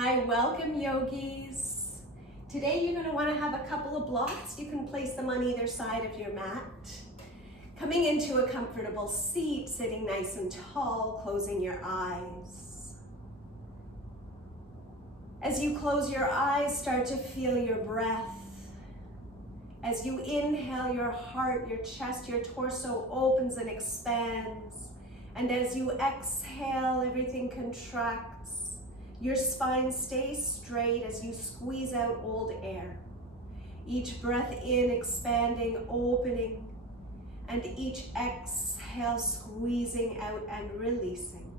Hi, welcome yogis. Today you're going to want to have a couple of blocks. You can place them on either side of your mat. Coming into a comfortable seat, sitting nice and tall, closing your eyes. As you close your eyes, start to feel your breath. As you inhale, your heart, your chest, your torso opens and expands. And as you exhale, everything contracts. Your spine stays straight as you squeeze out old air. Each breath in, expanding, opening, and each exhale, squeezing out and releasing.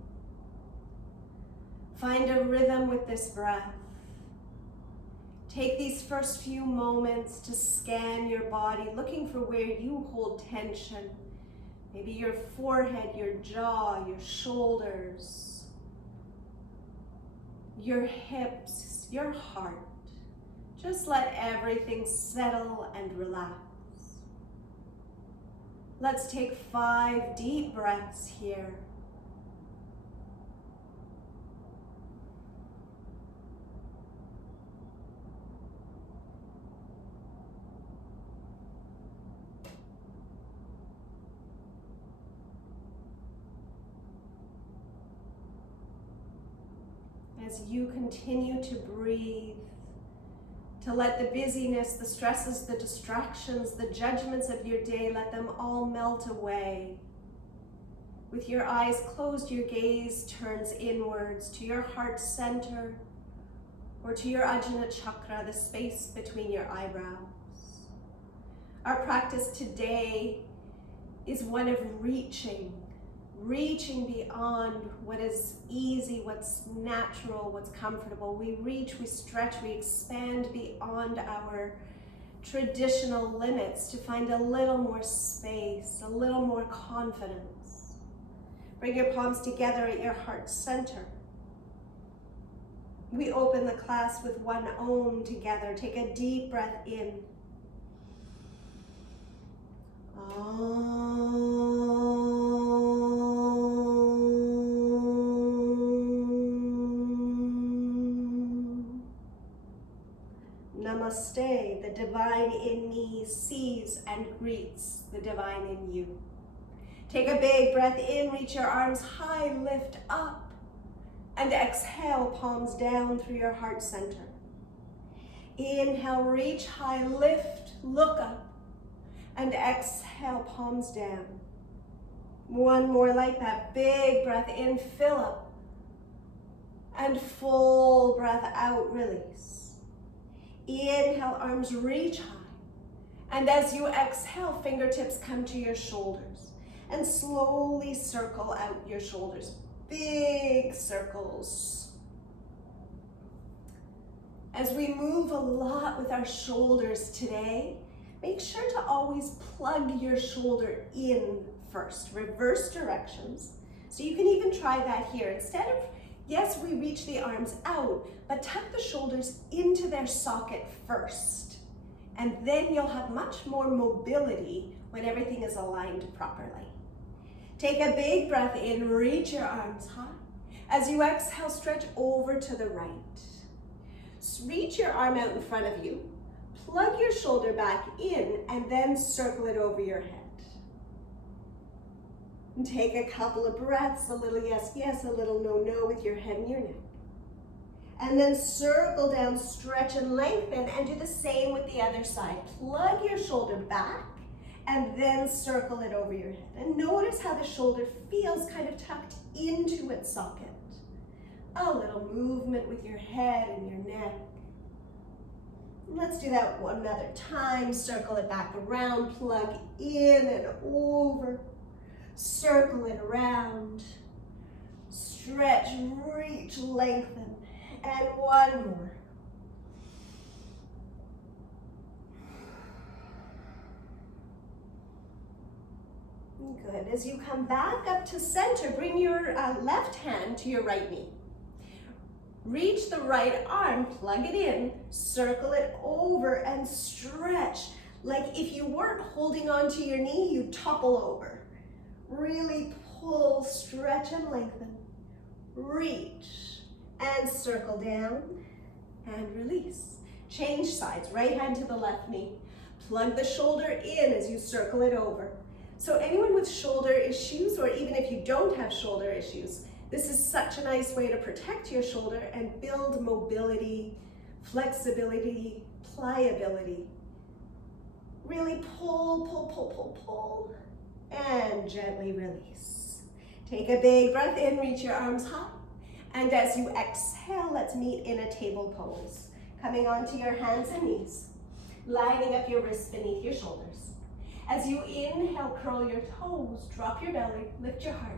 Find a rhythm with this breath. Take these first few moments to scan your body, looking for where you hold tension. Maybe your forehead, your jaw, your shoulders, your hips, your heart. Just let everything settle and relax. Let's take 5 deep breaths here. As you continue to breathe, to let the busyness, the stresses, the distractions, the judgments of your day, let them all melt away. With your eyes closed, your gaze turns inwards to your heart center or to your Ajna chakra, the space between your eyebrows. Our practice today is one of reaching beyond what is easy, what's natural, what's comfortable. We reach, we stretch, we expand beyond our traditional limits to find a little more space, a little more confidence. Bring your palms together at your heart center. We open the class with one Om together. Take a deep breath in. Namaste, the divine in me sees and greets the divine in you. Take a big breath in, reach your arms high, lift up, and exhale, palms down through your heart center. Inhale, reach high, lift, look up, and exhale, palms down. One more like that, big breath in, fill up, and full breath out, release. Inhale, arms reach high. And as you exhale, fingertips come to your shoulders. And slowly circle out your shoulders. Big circles. As we move a lot with our shoulders today, make sure to always plug your shoulder in first. Reverse directions. So you can even try that here. Instead of yes, we reach the arms out, but tuck the shoulders into their socket first. And then you'll have much more mobility when everything is aligned properly. Take a big breath in, reach your arms high. As you exhale, stretch over to the right. Reach your arm out in front of you, plug your shoulder back in, and then circle it over your head. And take a couple of breaths, a little yes, yes, a little no, no with your head and your neck. And then circle down, stretch and lengthen, and do the same with the other side. Plug your shoulder back, and then circle it over your head. And notice how the shoulder feels kind of tucked into its socket. A little movement with your head and your neck. Let's do that one other time. Circle it back around, plug in and over. Circle it around, stretch, reach, lengthen, and one more. Good. As you come back up to center, bring your left hand to your right knee. Reach the right arm, plug it in, circle it over, and stretch. Like if you weren't holding onto your knee, you'd topple over. Really pull, stretch, and lengthen. Reach, and and circle down and release. Change sides, right hand to the left knee. Plug the shoulder in as you circle it over. So anyone with shoulder issues, or even if you don't have shoulder issues, this is such a nice way to protect your shoulder and build mobility, flexibility, pliability. Really pull, pull, pull, pull, pull, and gently release. Take a big breath in, reach your arms high. And as you exhale, let's meet in a table pose. Coming onto your hands and knees, lining up your wrists beneath your shoulders. As you inhale, curl your toes, drop your belly, lift your heart.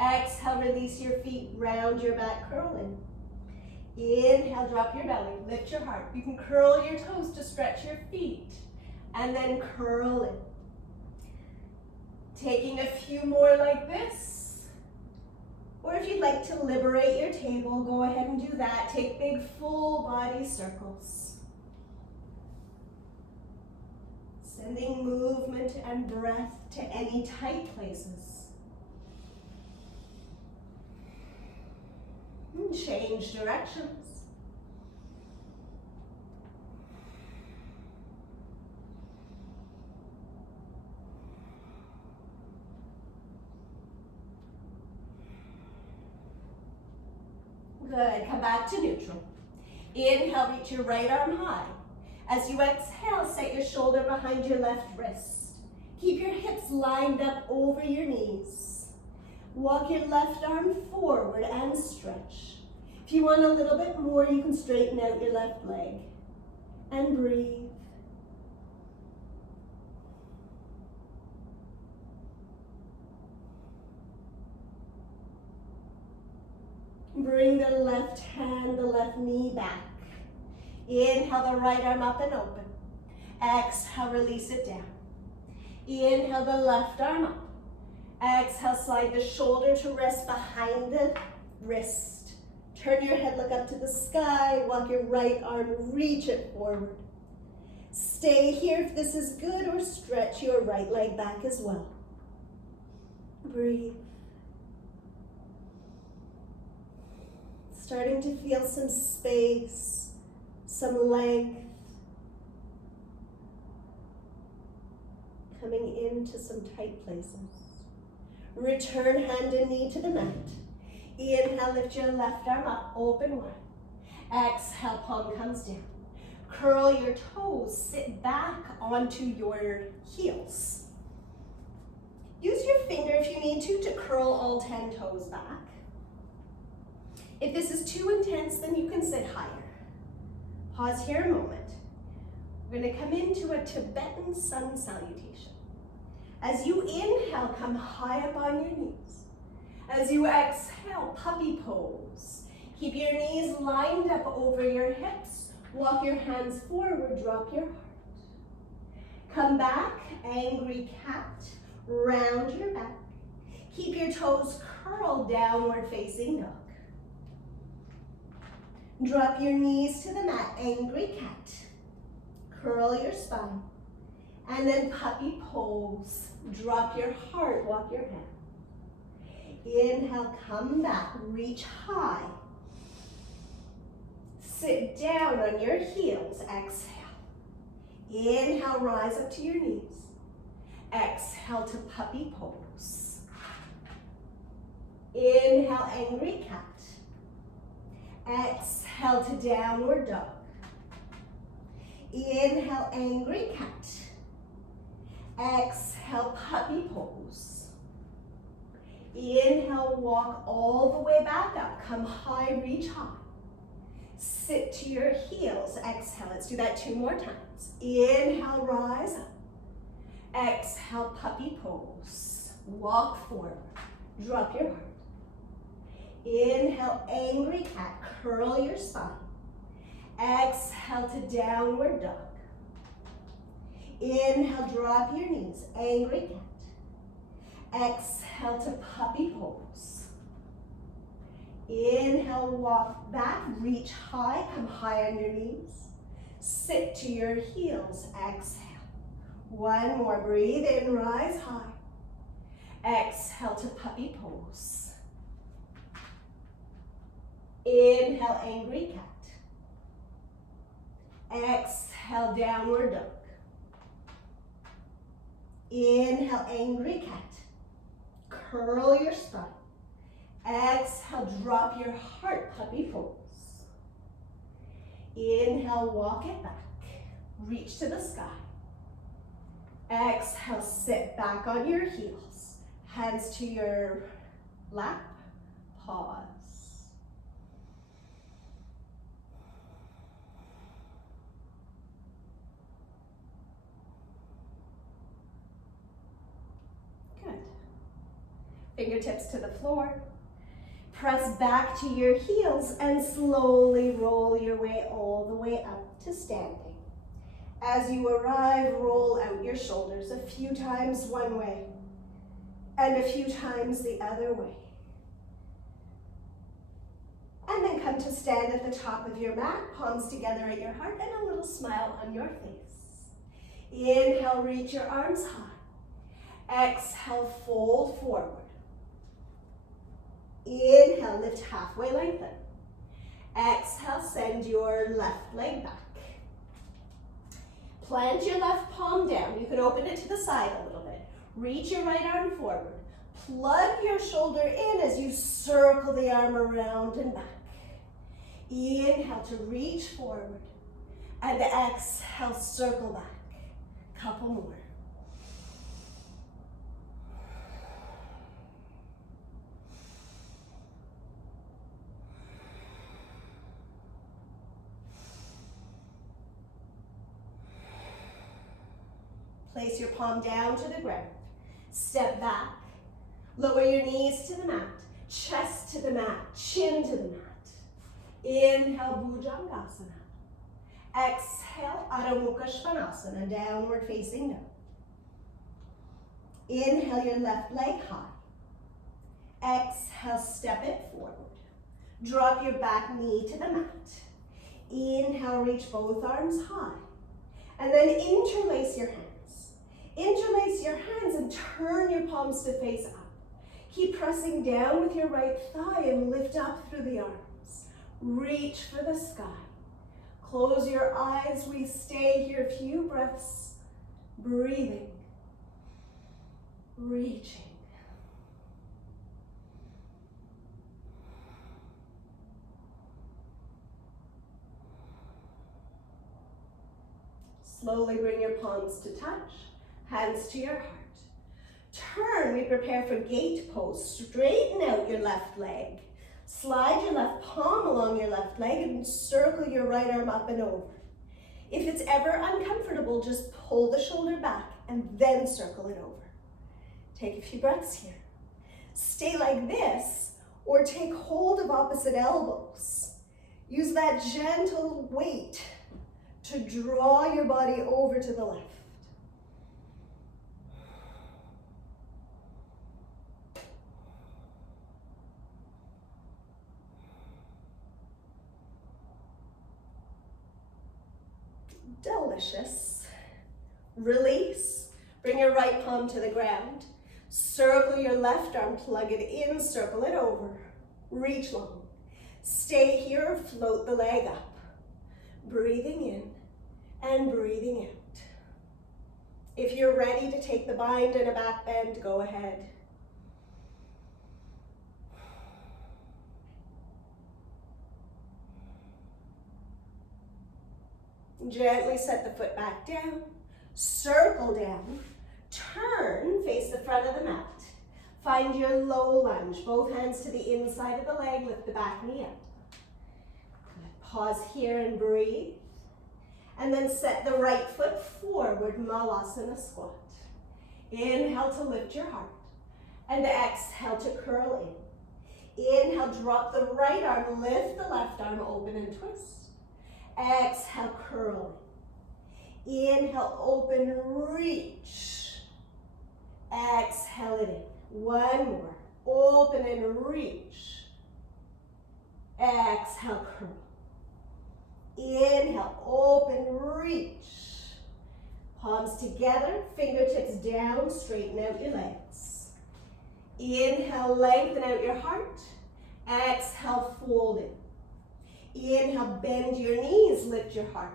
Exhale, release your feet, round your back, curl in. Inhale, drop your belly, lift your heart. You can curl your toes to stretch your feet, and then curl in. Taking a few more like this. Or if you'd like to liberate your table, go ahead and do that. Take big full body circles. Sending movement and breath to any tight places. And change directions. Good, come back to neutral. Inhale, reach your right arm high. As you exhale, set your shoulder behind your left wrist. Keep your hips lined up over your knees. Walk your left arm forward and stretch. If you want a little bit more, you can straighten out your left leg. And breathe. Bring the left hand, the left knee back. Inhale the right arm up and open. Exhale, release it down. Inhale the left arm up. Exhale, slide the shoulder to rest behind the wrist. Turn your head, look up to the sky. Walk your right arm, reach it forward. Stay here if this is good, or stretch your right leg back as well. Breathe. Starting to feel some space, some length. Coming into some tight places. Return hand and knee to the mat. Inhale, lift your left arm up, open wide. Exhale, palm comes down. Curl your toes, sit back onto your heels. Use your finger if you need to curl all 10 toes back. If this is too intense, then you can sit higher. Pause here a moment. We're going to come into a Tibetan sun salutation. As you inhale, come high up on your knees. As you exhale, puppy pose. Keep your knees lined up over your hips. Walk your hands forward, drop your heart. Come back, angry cat, round your back. Keep your toes curled, downward facing dog. Drop your knees to the mat, angry cat. Curl your spine. And then puppy pose. Drop your heart, walk your hand. Inhale, come back, reach high. Sit down on your heels, exhale. Inhale, rise up to your knees. Exhale to puppy pose. Inhale, angry cat. Exhale to downward dog. Inhale, angry cat. Exhale, puppy pose. Inhale, walk all the way back up. Come high, reach high. Sit to your heels. Exhale, let's do that 2 more times. Inhale, rise up. Exhale, puppy pose. Walk forward. Drop your heart. Inhale, angry cat, curl your spine. Exhale to downward dog. Inhale, drop your knees, angry cat. Exhale to puppy pose. Inhale, walk back, reach high, come high on your knees. Sit to your heels, exhale. 1 more, breathe in, rise high. Exhale to puppy pose. Inhale. Inhale, angry cat. Exhale, downward dog. Inhale, angry cat. Curl your spine. Exhale, drop your heart, puppy pose. Inhale, walk it back. Reach to the sky. Exhale, sit back on your heels. Hands to your lap. Pause. Good. Fingertips to the floor. Press back to your heels and slowly roll your way all the way up to standing. As you arrive, roll out your shoulders a few times one way and a few times the other way. And then come to stand at the top of your mat, palms together at your heart, and a little smile on your face. Inhale, reach your arms high. Exhale, fold forward. Inhale, lift halfway, lengthen. Exhale, send your left leg back. Plant your left palm down. You can open it to the side a little bit. Reach your right arm forward. Plug your shoulder in as you circle the arm around and back. Inhale to reach forward. And exhale, circle back. Couple more. Place your palm down to the ground. Step back. Lower your knees to the mat. Chest to the mat. Chin to the mat. Inhale, Bhujangasana. Exhale, Adho Mukha Svanasana, downward facing dog. Inhale your left leg high. Exhale, step it forward. Drop your back knee to the mat. Inhale, reach both arms high. And then interlace your hands. Interlace your hands and turn your palms to face up. Keep pressing down with your right thigh and lift up through the arms. Reach for the sky. Close your eyes. We stay here a few breaths. Breathing. Reaching. Slowly bring your palms to touch. Hands to your heart. Turn, we prepare for gate pose. Straighten out your left leg. Slide your left palm along your left leg and circle your right arm up and over. If it's ever uncomfortable, just pull the shoulder back and then circle it over. Take a few breaths here. Stay like this or take hold of opposite elbows. Use that gentle weight to draw your body over to the left. Delicious. Release. Bring your right palm to the ground. Circle your left arm, plug it in, circle it over. Reach long. Stay here, float the leg up. Breathing in and breathing out. If you're ready to take the bind and a back bend, go ahead. Gently set the foot back down, circle down, turn, face the front of the mat. Find your low lunge, both hands to the inside of the leg, lift the back knee up. Pause here and breathe. And then set the right foot forward, Malasana squat. Inhale to lift your heart. And exhale to curl in. Inhale, drop the right arm, lift the left arm, open and twist. Exhale, curl. Inhale, open, reach. Exhale it in. One more. Open and reach. Exhale, curl. Inhale, open, reach. Palms together, fingertips down, straighten out your legs. Inhale, lengthen out your heart. Exhale, fold in. Inhale, bend your knees, lift your heart.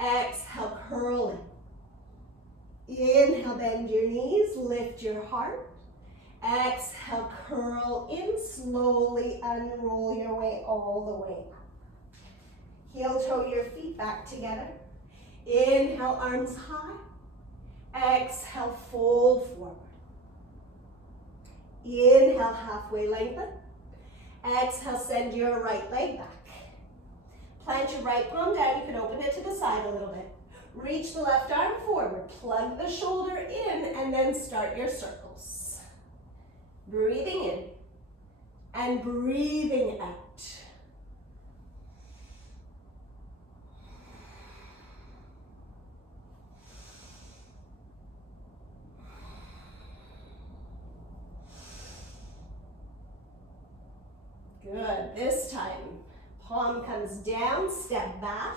Exhale, curl in. Inhale, bend your knees, lift your heart. Exhale, curl in, slowly unroll your way all the way up. Heel toe your feet back together. Inhale, arms high. Exhale, fold forward. Inhale, halfway lengthen. Exhale, send your right leg back. Plant your right palm down. You can open it to the side a little bit. Reach the left arm forward. Plug the shoulder in and then start your circles. Breathing in and breathing out. Good. This time, palm comes down, step back,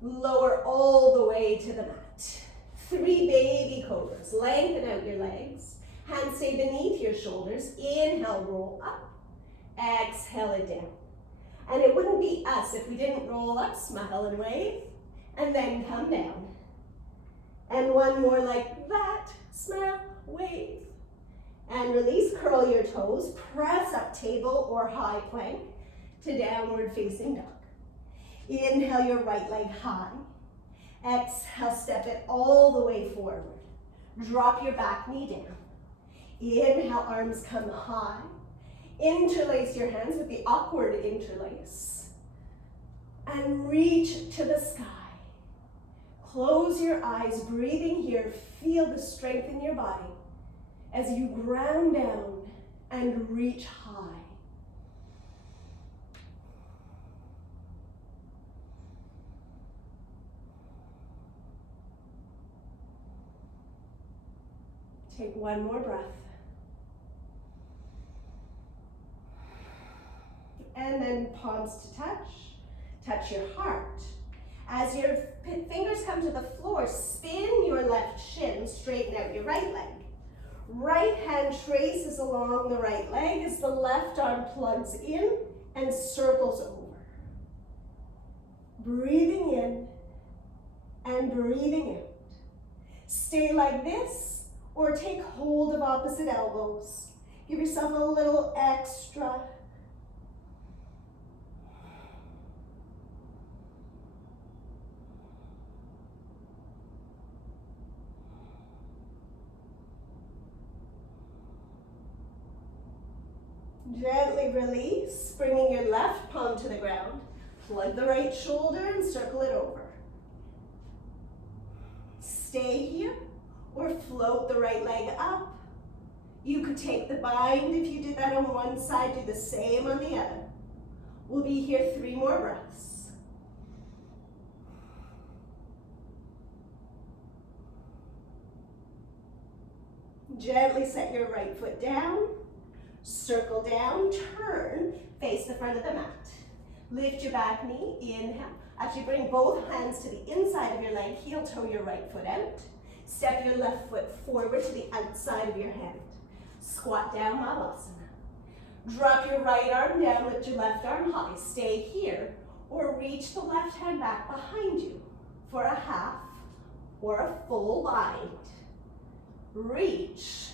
lower all the way to the mat. 3 baby cobras. Lengthen out your legs. Hands stay beneath your shoulders. Inhale, roll up. Exhale it down. And it wouldn't be us if we didn't roll up, smile and wave, and then come down. And one more like that. Smile, wave. And release, curl your toes, press up table or high plank to downward facing dog. Inhale your right leg high. Exhale, step it all the way forward. Drop your back knee down. Inhale, arms come high. Interlace your hands with the awkward interlace. And reach to the sky. Close your eyes, breathing here. Feel the strength in your body as you ground down and reach high. Take one more breath. And then palms to touch your heart. As your fingers come to the floor, spin your left shin, straighten out your right leg. Right hand traces along the right leg as the left arm plugs in and circles over. Breathing in and breathing out. Stay like this or take hold of opposite elbows. Give yourself a little extra. Gently release, bringing your left palm to the ground. Plug the right shoulder and circle it over. Stay here or float the right leg up. You could take the bind if you did that on one side, do the same on the other. We'll be here 3 more breaths. Gently set your right foot down. Circle down, turn, face the front of the mat. Lift your back knee, inhale. Actually bring both hands to the inside of your leg, heel toe your right foot out. Step your left foot forward to the outside of your hand. Squat down, Malasana. Drop your right arm down, lift your left arm high. Stay here, or reach the left hand back behind you for a half or a full bind. Reach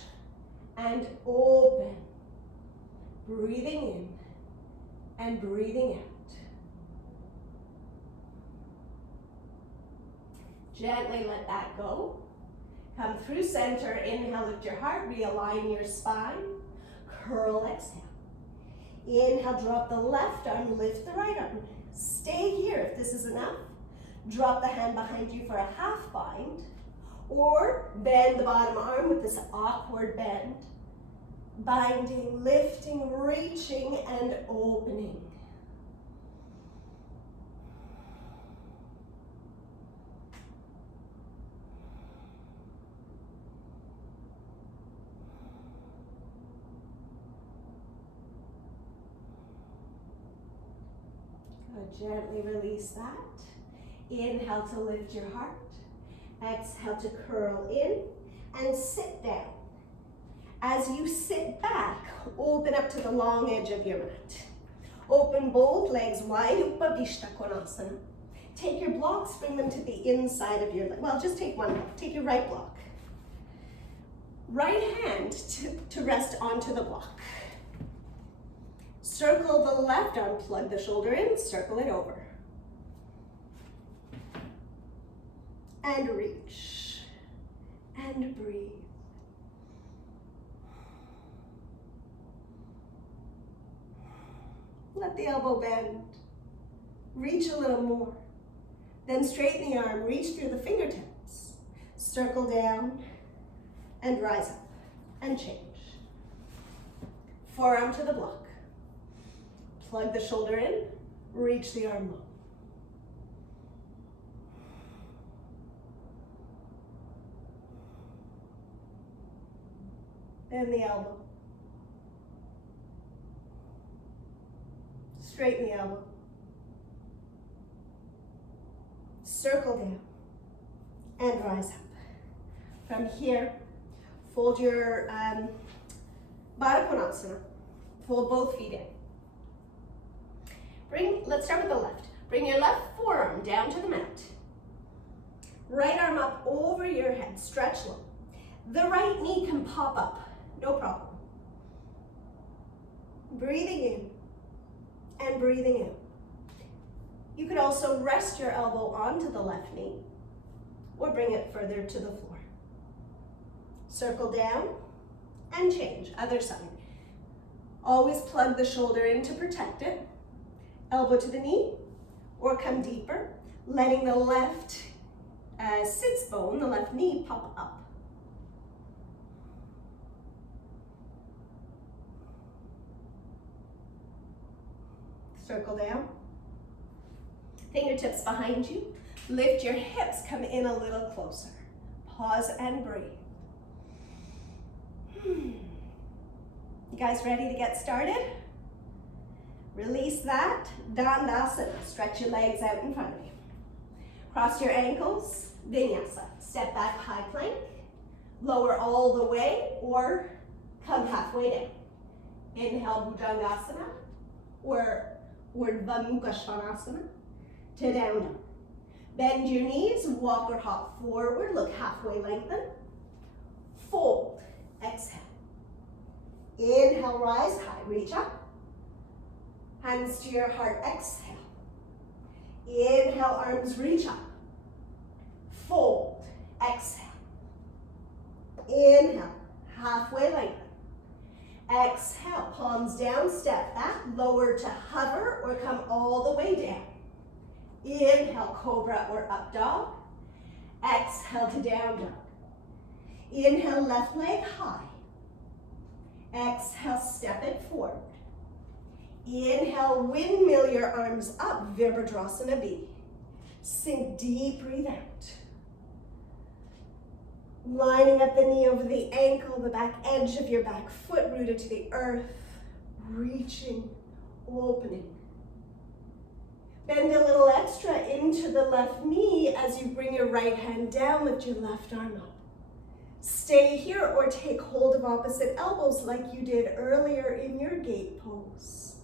and open. Breathing in and breathing out. Gently let that go. Come through center, inhale, lift your heart, realign your spine, curl, exhale. Inhale, drop the left arm, lift the right arm. Stay here if this is enough. Drop the hand behind you for a half bind, or bend the bottom arm with this awkward bend. Binding, lifting, reaching, and opening. Good. Gently release that. Inhale to lift your heart. Exhale to curl in and sit down. As you sit back, open up to the long edge of your mat. Open both legs wide, Upavishta Konasana. Take your blocks, bring them to the inside of your leg. Well, just take one block. Take your right block. Right hand to rest onto the block. Circle the left arm, plug the shoulder in, circle it over. And reach. And breathe. Let the elbow bend. Reach a little more. Then straighten the arm, reach through the fingertips. Circle down and rise up and change. Forearm to the block. Plug the shoulder in, reach the arm low. Bend the elbow. Straighten the elbow. Circle down and rise up. From here, fold your Baddha Konasana. Fold both feet in. Let's start with the left. Bring your left forearm down to the mat. Right arm up over your head, stretch low. The right knee can pop up, no problem. Breathing in and breathing out. You could also rest your elbow onto the left knee or bring it further to the floor. Circle down and change, other side. Always plug the shoulder in to protect it. Elbow to the knee or come deeper, letting the left sits bone, the left knee, pop up. Circle down. Fingertips behind you. Lift your hips, come in a little closer. Pause and breathe. You guys ready to get started? Release that. Dandasana. Stretch your legs out in front of you. Cross your ankles. Vinyasa. Step back, high plank. Lower all the way or come halfway down. Inhale, Bhujangasana or Urdhva Mukha Svanasana to down dog. Bend your knees, walk or hop forward, look halfway lengthen. Fold, exhale. Inhale, rise high, reach up. Hands to your heart, exhale. Inhale, arms reach up. Fold, exhale. Inhale, halfway lengthen. Exhale, palms down, step back, lower to hover or come all the way down. Inhale, cobra or up dog. Exhale to down dog. Inhale, left leg high. Exhale, step it forward. Inhale, windmill your arms up, Virabhadrasana B. Sink deep, breathe out. Lining up the knee over the ankle, the back edge of your back foot rooted to the earth. Reaching, opening. Bend a little extra into the left knee as you bring your right hand down, lift your left arm up. Stay here or take hold of opposite elbows like you did earlier in your gate pose.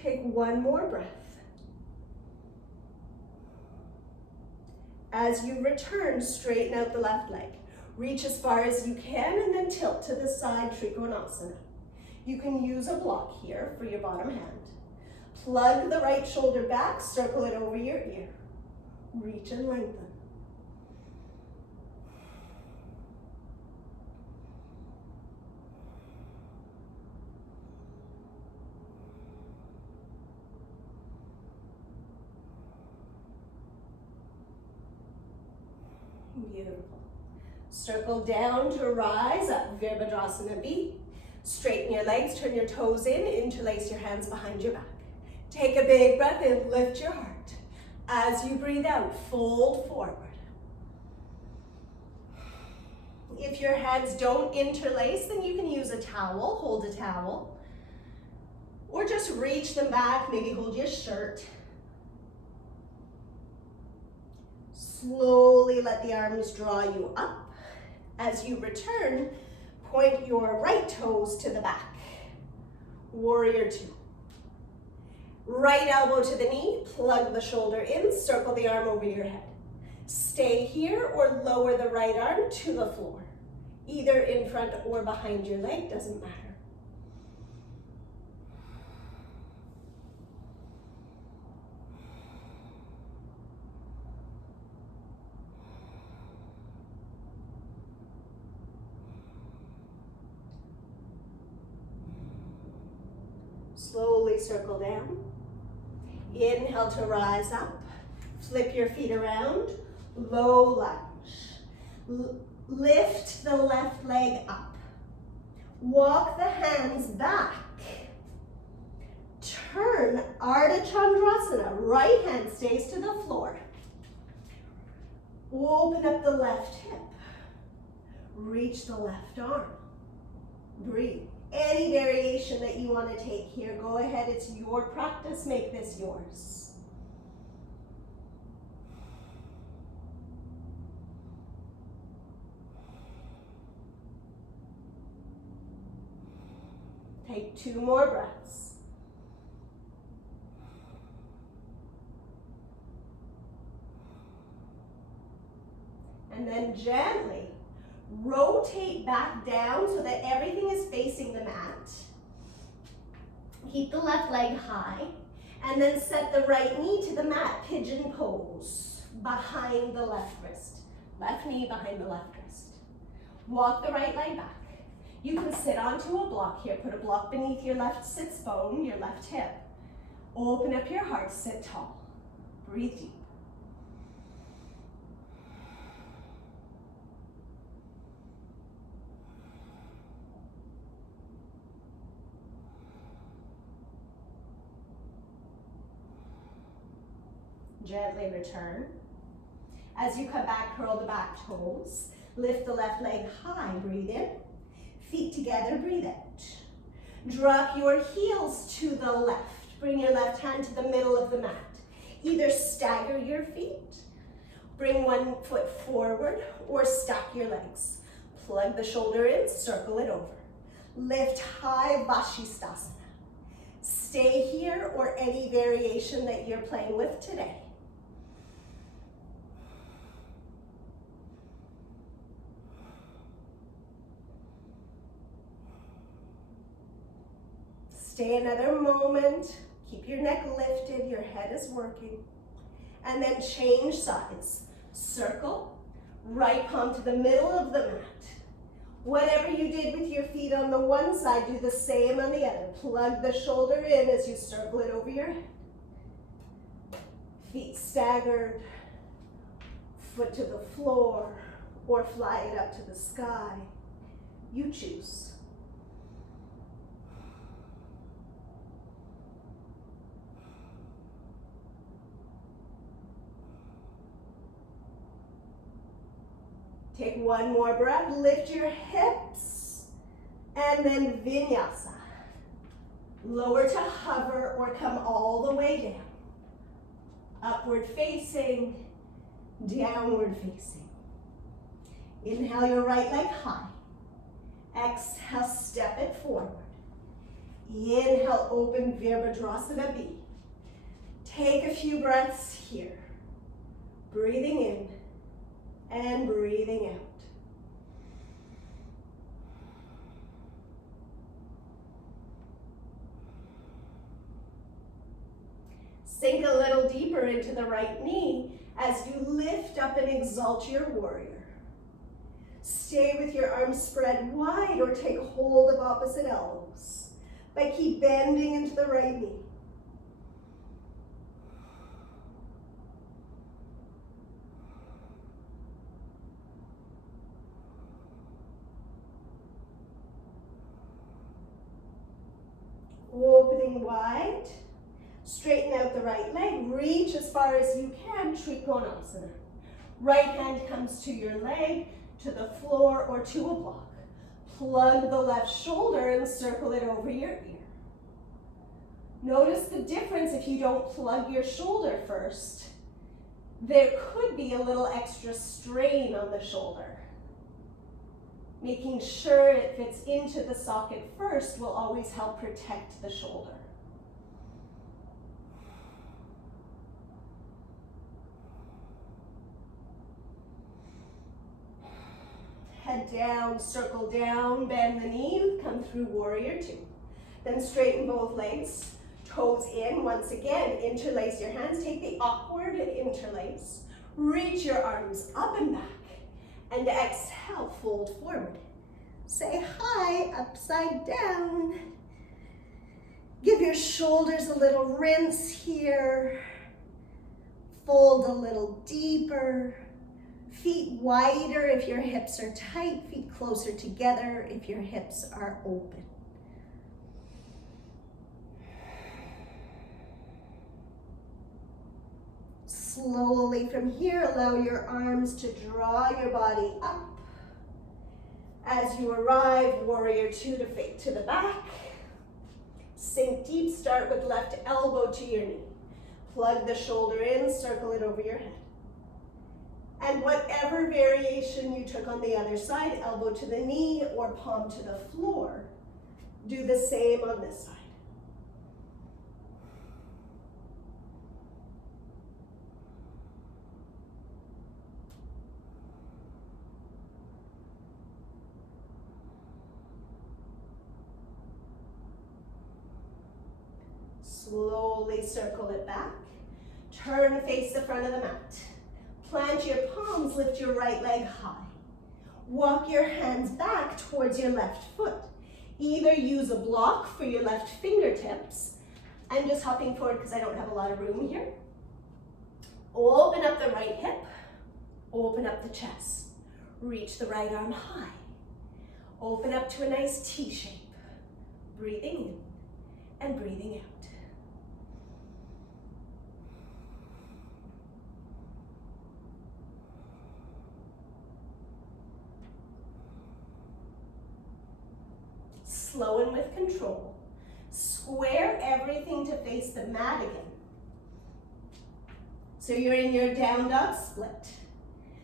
Take one more breath. As you return, straighten out the left leg. Reach as far as you can and then tilt to the side, Trikonasana. You can use a block here for your bottom hand. Plug the right shoulder back, circle it over your ear. Reach and lengthen. Beautiful. Circle down to rise up, Virabhadrasana B. Straighten your legs, turn your toes in, interlace your hands behind your back. Take a big breath in, lift your heart. As you breathe out, fold forward. If your hands don't interlace, then you can use a towel, hold a towel. Or just reach them back, maybe hold your shirt. Slowly let the arms draw you up As you return, point your right toes to the back. Warrior two. Right elbow to the knee, plug the shoulder in, circle the arm over your head. Stay here or lower the right arm to the floor. Either in front or behind your leg, doesn't matter. Slowly circle down. Inhale to rise up. Flip your feet around. Low lunge. Lift the left leg up. Walk the hands back. Turn Ardha Chandrasana. Right hand stays to the floor. Open up the left hip. Reach the left arm. Breathe. Any variation that you want to take here, go ahead. It's your practice. Make this yours. Take 2 more breaths. And then gently rotate back down so that everything is facing the mat. Keep the left leg high, and then set the right knee to the mat, pigeon pose, behind the left wrist. Left knee behind the left wrist. Walk the right leg back. You can sit onto a block here. Put a block beneath your left sits bone, your left hip. Open up your heart, sit tall. Breathe deep. Gently return. As you come back, curl the back toes. Lift the left leg high, breathe in. Feet together, breathe out. Drop your heels to the left. Bring your left hand to the middle of the mat. Either stagger your feet, bring one foot forward, or stack your legs. Plug the shoulder in, circle it over. Lift high, Vashisthasana. Stay here or any variation that you're playing with today. Stay another moment. Keep your neck lifted, your head is working. And then change sides. Circle, right palm to the middle of the mat. Whatever you did with your feet on the one side, do the same on the other. Plug the shoulder in as you circle it over your head. Feet staggered, foot to the floor, or fly it up to the sky. You choose. Take one more breath, lift your hips, and then vinyasa. Lower to hover or come all the way down. Upward facing, downward facing. Inhale your right leg high. Exhale, step it forward. Inhale, open Virabhadrasana B. Take a few breaths here. Breathing in and breathing out. Sink a little deeper into the right knee as you lift up and exalt your warrior. Stay with your arms spread wide or take hold of opposite elbows, but keep bending into the right knee. Opening wide, straighten out the right leg, reach as far as you can, Trikonasana. Right hand comes to your leg, to the floor or to a block. Plug the left shoulder and circle it over your ear. Notice the difference if you don't plug your shoulder first. There could be a little extra strain on the shoulder. Making sure it fits into the socket first will always help protect the shoulder. Head down, circle down, bend the knee, come through warrior two. Then straighten both legs, toes in. Once again, interlace your hands. Take the awkward interlace. Reach your arms up and back. And exhale, fold forward. Say hi, upside down. Give your shoulders a little rinse here. Fold a little deeper. Feet wider if your hips are tight, feet closer together if your hips are open. Slowly from here, allow your arms to draw your body up. As you arrive, warrior two to the back. Sink deep, start with left elbow to your knee. Plug the shoulder in, circle it over your head. And whatever variation you took on the other side, elbow to the knee or palm to the floor, do the same on this side. Slowly circle it back. Turn, face the front of the mat. Plant your palms, lift your right leg high. Walk your hands back towards your left foot. Either use a block for your left fingertips. I'm just hopping forward because I don't have a lot of room here. Open up the right hip. Open up the chest. Reach the right arm high. Open up to a nice T shape. Breathing in and breathing out. Slow and with control. Square everything to face the mat again. So you're in your down dog split.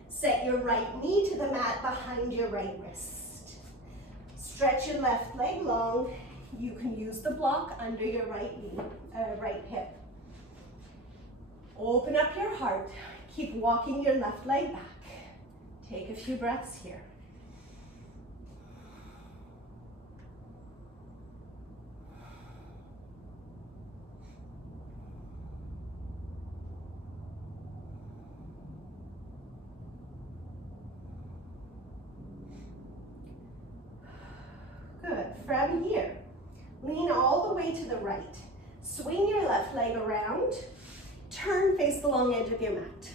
Set your right knee to the mat behind your right wrist. Stretch your left leg long. You can use the block under your right knee, right hip. Open up your heart. Keep walking your left leg back. Take a few breaths here. Good. From here, lean all the way to the right. Swing your left leg around. Turn, face the long edge of your mat.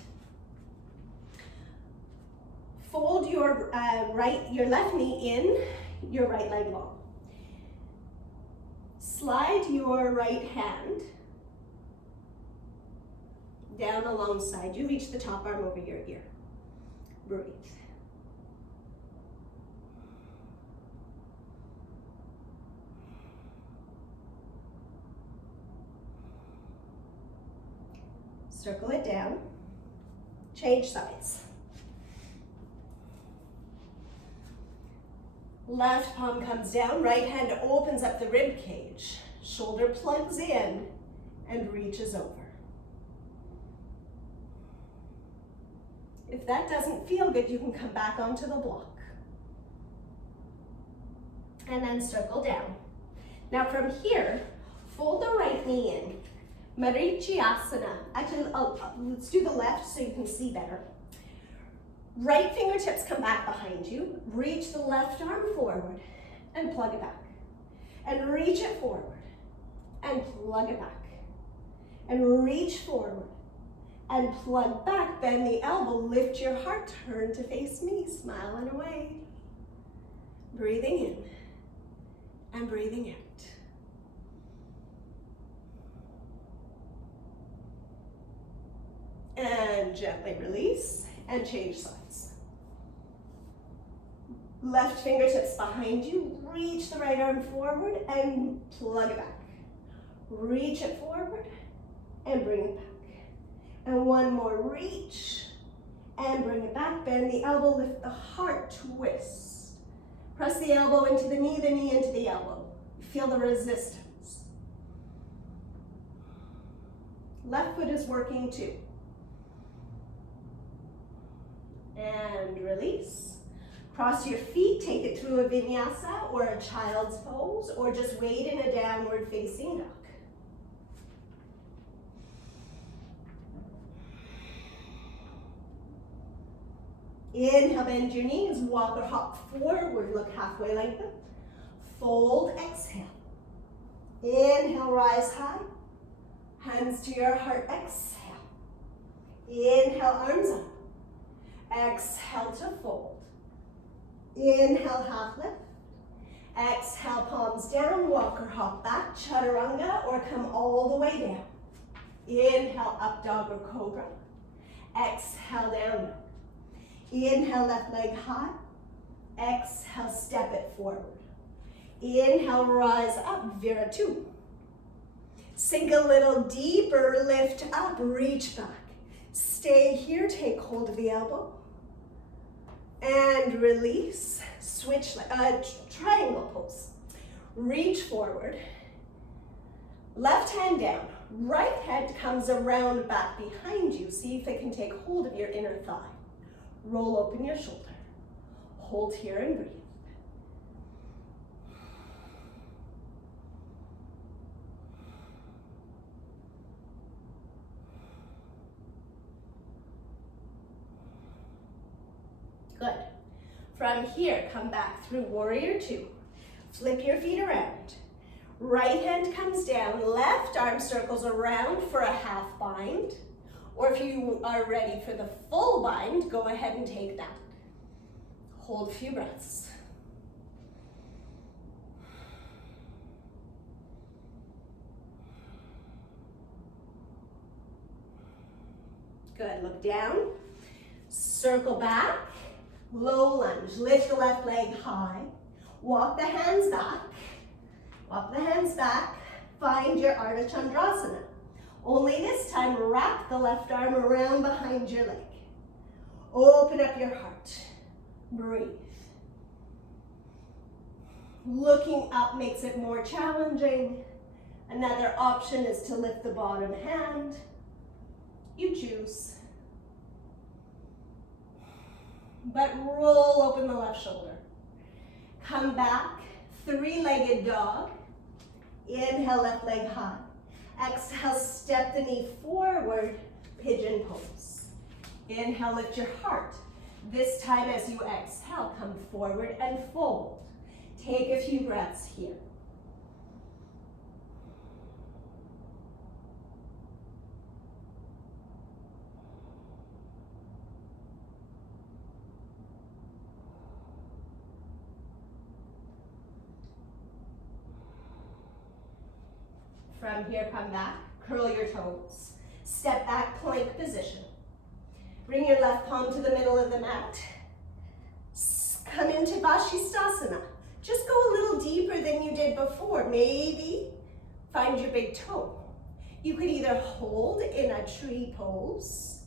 Fold your left knee in, your right leg long. Slide your right hand down alongside you. Reach the top arm over your ear. Breathe. Circle it down. Change sides. Left palm comes down, right hand opens up the rib cage. Shoulder plugs in and reaches over. If that doesn't feel good, you can come back onto the block. And then circle down. Now from here, fold the right knee in. Marichyasana. Actually, let's do the left so you can see better. Right fingertips come back behind you. Reach the left arm forward and plug it back. And reach it forward and plug it back. And reach forward and plug back. Bend the elbow, lift your heart, turn to face me, smile and away. Breathing in and breathing out. And gently release and change sides. Left fingertips behind you, reach the right arm forward and plug it back. Reach it forward and bring it back. And one more, reach and bring it back. Bend the elbow, lift the heart, twist. Press the elbow into the knee into the elbow. Feel the resistance. Left foot is working too. And release. Cross your feet, take it through a vinyasa or a child's pose, or just wait in a downward facing dog. Inhale, bend your knees, walk or hop forward, look halfway lengthen. Fold, exhale. Inhale, rise high. Hands to your heart, exhale. Inhale, arms up. Exhale to fold. Inhale, half lift. Exhale, palms down, walk or hop back, chaturanga, or come all the way down. Inhale, up dog or cobra. Exhale, down dog. Inhale, left leg high. Exhale, step it forward. Inhale, rise up, Viratu. Sink a little deeper, lift up, reach back. Stay here, take hold of the elbow. And release, switch, triangle pose. Reach forward, left hand down, right hand comes around back behind you. See if it can take hold of your inner thigh. Roll open your shoulder. Hold here and breathe. Good. From here, come back through warrior two. Flip your feet around. Right hand comes down, left arm circles around for a half bind. Or if you are ready for the full bind, go ahead and take that. Hold a few breaths. Good, look down. Circle back. Low lunge, lift the left leg high. Walk the hands back. Walk the hands back. Find your Ardha Chandrasana. Only this time, wrap the left arm around behind your leg. Open up your heart. Breathe. Looking up makes it more challenging. Another option is to lift the bottom hand. You choose. But roll open the left shoulder. Come back, three-legged dog. Inhale, left leg high. Exhale, step the knee forward, pigeon pose. Inhale, lift your heart. This time as you exhale, come forward and fold. Take a few breaths here. From here, come back, curl your toes. Step back, plank position. Bring your left palm to the middle of the mat. Come into Vashisthasana. Just go a little deeper than you did before. Maybe find your big toe. You could either hold in a tree pose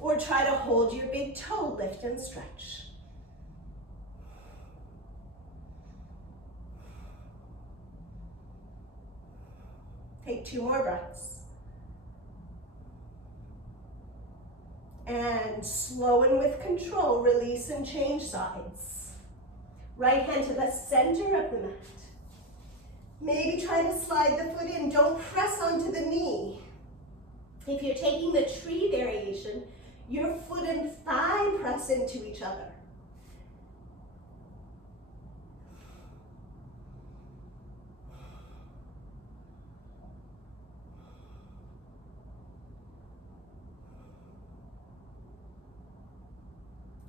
or try to hold your big toe, lift and stretch. Take 2 more breaths. And slow and with control, release and change sides. Right hand to the center of the mat. Maybe try to slide the foot in. Don't press onto the knee. If you're taking the tree variation, your foot and thigh press into each other.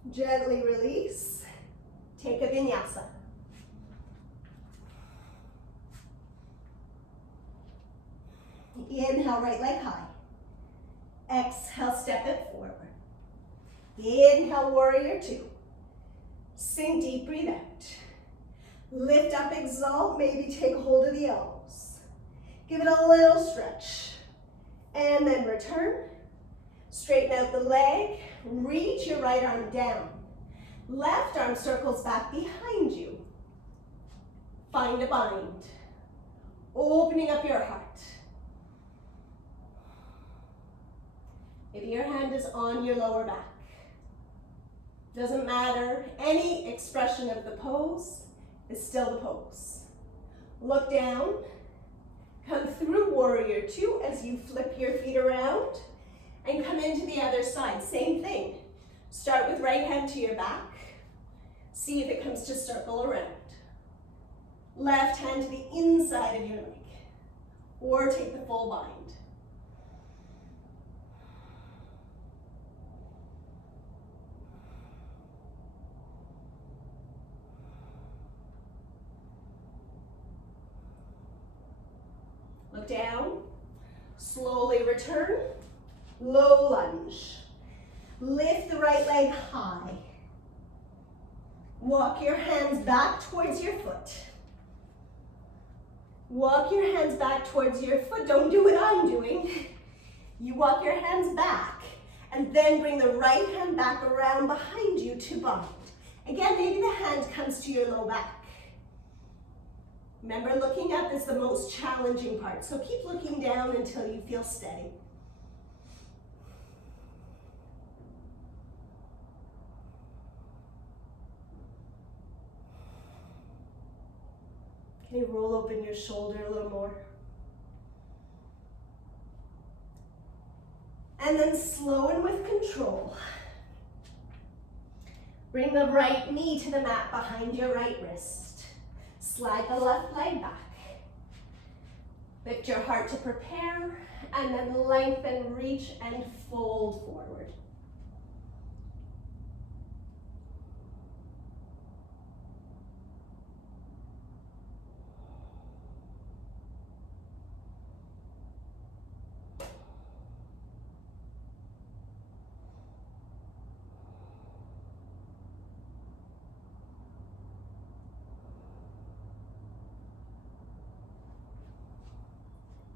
Gently release. Take a vinyasa. Inhale, right leg high. Exhale, step it forward. Inhale, warrior two. Sink deep, breathe out. Lift up, exalt, maybe take hold of the elbows. Give it a little stretch. And then return. Straighten out the leg. Reach your right arm down. Left arm circles back behind you. find a bind. Opening up your heart. Maybe your hand is on your lower back. Doesn't matter, any expression of the pose is still the pose. Look down, come through warrior two as you flip your feet around and come into the other side. Same thing. Start with right hand to your back. See if it comes to circle around. Left hand to the inside of your leg, or take the full bind. Look down, slowly return, low lunge. Lift the right leg high. Walk your hands back towards your foot. Walk your hands back towards your foot. Don't do what I'm doing. You walk your hands back and then bring the right hand back around behind you to bind. Again, maybe the hand comes to your low back. Remember, looking up is the most challenging part, so keep looking down until you feel steady. Okay, roll open your shoulder a little more. And then slow and with control. Bring the right knee to the mat behind your right wrist. Slide the left leg back. Lift your heart to prepare, and then lengthen, reach, and fold forward.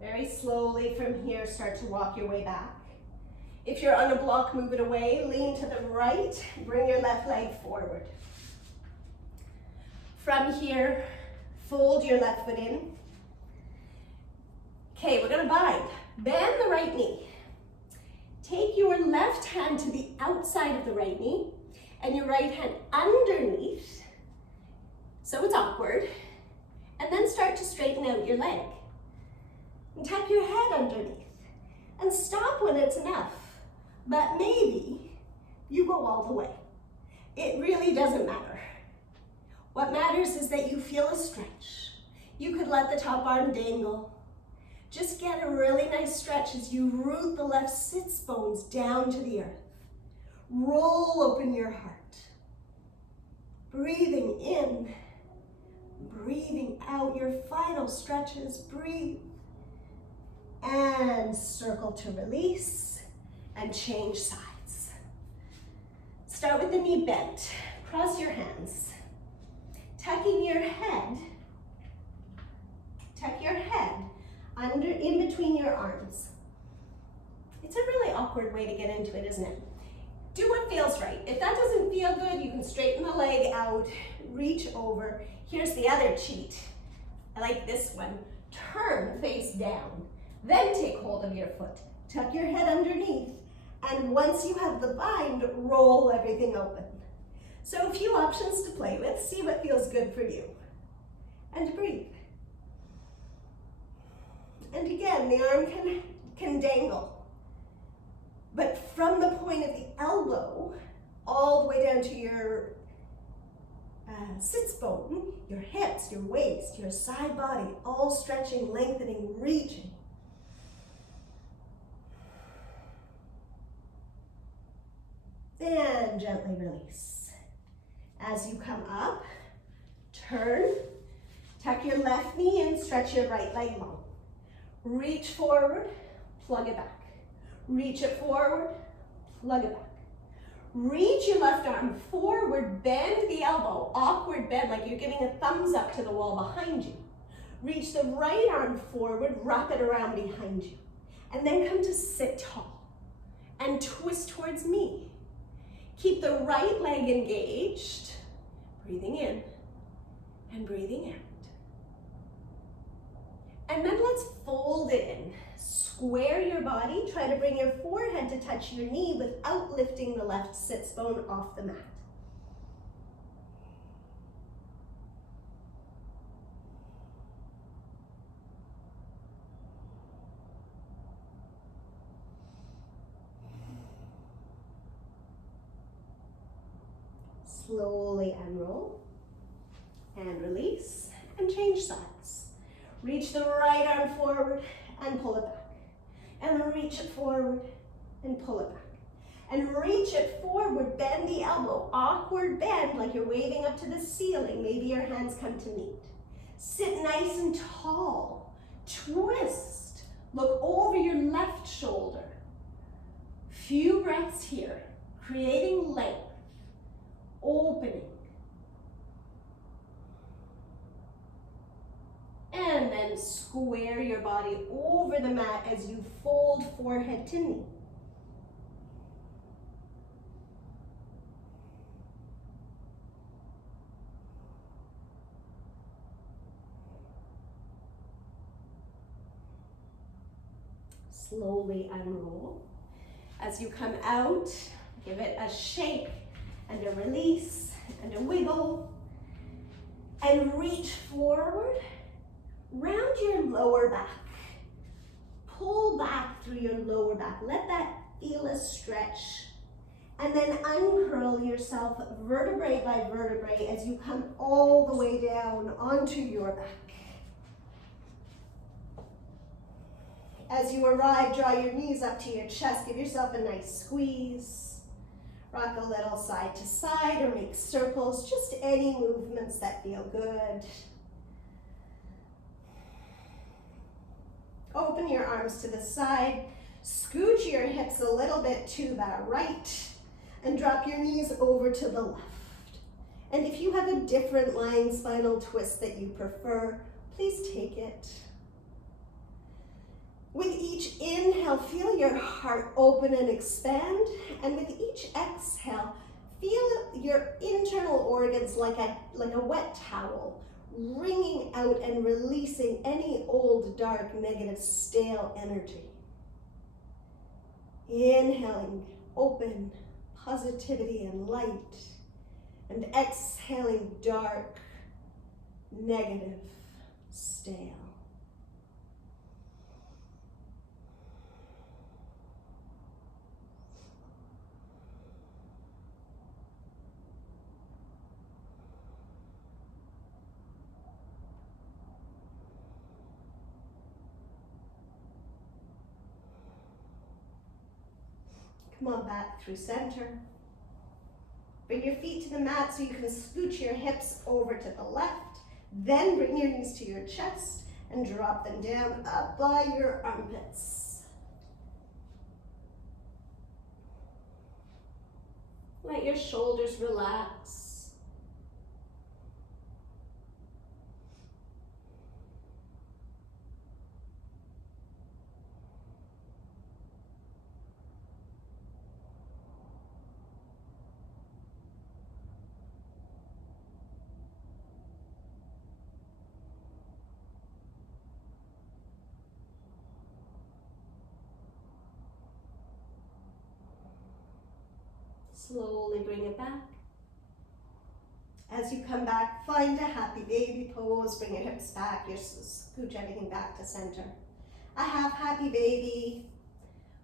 Very slowly from here, start to walk your way back. If you're on a block, move it away. Lean to the right, bring your left leg forward. From here, fold your left foot in. Okay, we're gonna bind. Bend the right knee. Take your left hand to the outside of the right knee and your right hand underneath, so it's awkward, and then start to straighten out your leg. And tap your head underneath and stop when it's enough, but maybe you go all the way. It really doesn't matter. What matters is that you feel a stretch. You could let the top arm dangle. Just get a really nice stretch as you root the left sits bones down to the earth. Roll open your heart. Breathing in, breathing out. Your final stretches. Breathe. And circle to release and change sides. Start with the knee bent. Cross your hands. Tucking your head. Tuck your head under in between your arms. It's a really awkward way to get into it, isn't it? Do what feels right. If that doesn't feel good, you can straighten the leg out, reach over. Here's the other cheat. I like this one. Turn face down. Then take hold of your foot, tuck your head underneath, and once you have the bind, roll everything open. So a few options to play with, see what feels good for you. And breathe. And again, the arm can dangle, but from the point of the elbow, all the way down to your sits bone, your hips, your waist, your side body, all stretching, lengthening, reaching. And gently release. As you come up, turn, tuck your left knee in, stretch your right leg long. Reach forward, plug it back. Reach it forward, plug it back. Reach your left arm forward, bend the elbow, awkward bend, like you're giving a thumbs up to the wall behind you. Reach the right arm forward, wrap it around behind you. And then come to sit tall and twist towards me. Keep the right leg engaged, breathing in and breathing out. in. Square your body. Try to bring your forehead to touch your knee without lifting the left sits bone off the mat. Slowly unroll and release and change sides. Reach the right arm forward and pull it back. And then reach it forward and pull it back. And reach it forward, bend the elbow, awkward bend like you're waving up to the ceiling. Maybe your hands come to meet. Sit nice and tall. Twist. Look over your left shoulder. Few breaths here, creating length. Opening. And then square your body over the mat as you fold forehead to knee. Slowly unroll. As you come out, give it a shake and a release and a wiggle. And reach forward. Round your lower back. Pull back through your lower back. Let that feel a stretch. And then uncurl yourself vertebrae by vertebrae as you come all the way down onto your back. As you arrive, draw your knees up to your chest. Give yourself a nice squeeze. Rock a little side to side or make circles. Just any movements that feel good. Open your arms to the side, scooch your hips a little bit to the right, and drop your knees over to the left. And if you have a different lying spinal twist that you prefer, please take it. With each inhale, feel your heart open and expand, and with each exhale, feel your internal organs like a wet towel, wringing out and releasing any old, dark, negative, stale energy. Inhaling, open, positivity and light, and exhaling, dark, negative, stale. Come on back through center. Bring your feet to the mat so you can scooch your hips over to the left. Then bring your knees to your chest and drop them down up by your armpits. Let your shoulders relax. Slowly bring it back. As you come back, find a happy baby pose. Bring your hips back, scooch everything back to center. A half happy baby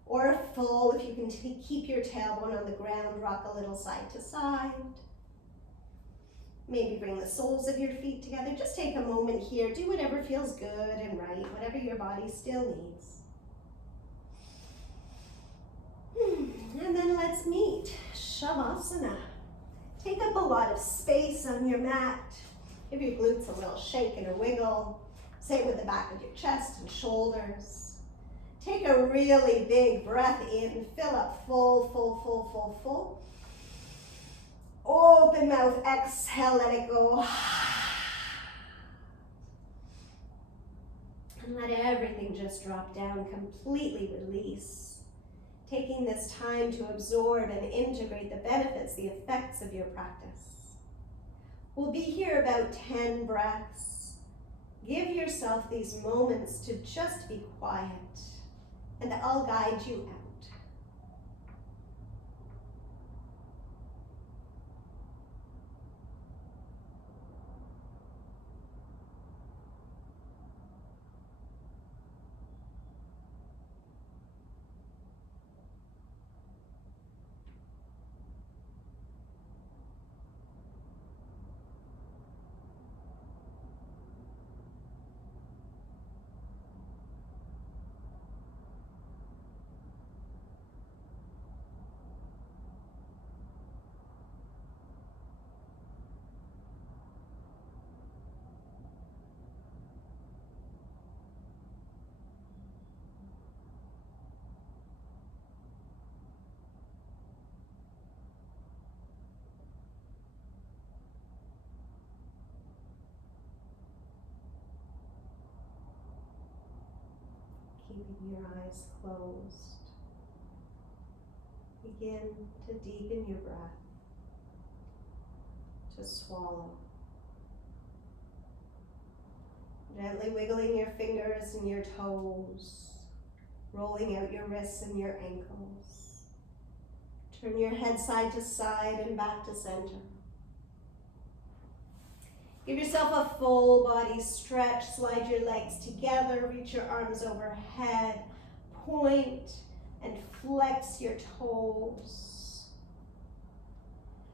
or a full, if you can keep your tailbone on the ground, rock a little side to side. Maybe bring the soles of your feet together. Just take a moment here. Do whatever feels good and right, whatever your body still needs. And then let's meet Shavasana. Take up a lot of space on your mat. Give your glutes a little shake and a wiggle. Same with the back of your chest and shoulders. Take a really big breath in. Fill up full, full, full, full, full. Open mouth, exhale, let it go. And let everything just drop down, completely release. Taking this time to absorb and integrate the benefits, the effects of your practice. We'll be here about 10 breaths. Give your yourself these moments to just be quiet, and I'll guide you out. Keeping your eyes closed, begin to deepen your breath, to swallow. Gently wiggling your fingers and your toes, rolling out your wrists and your ankles. Turn your head side to side and back to center. Give yourself a full body stretch. Slide your legs together, reach your arms overhead, point and flex your toes.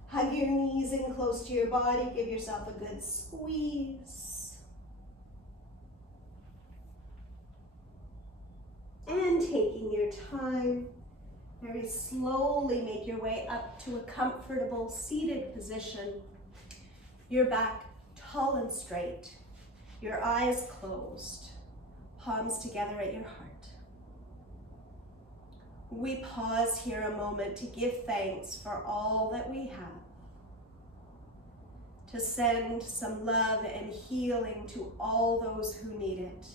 Hug your knees in close to your body. Give yourself a good squeeze. And taking your time, very slowly make your way up to a comfortable seated position. Your back tall and straight, your eyes closed, palms together at your heart. We pause here a moment to give thanks for all that we have, to send some love and healing to all those who need it.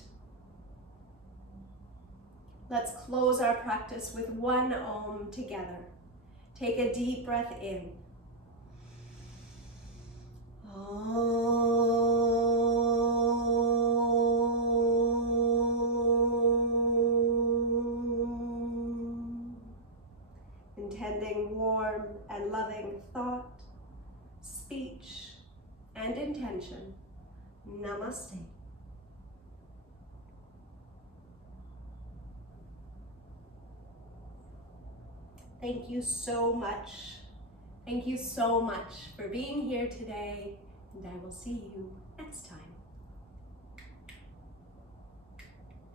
Let's close our practice with one Om together. Take a deep breath in. Intending warm and loving thought, speech, and intention. Namaste. Thank you so much. Thank you so much for being here today, and I will see you next time.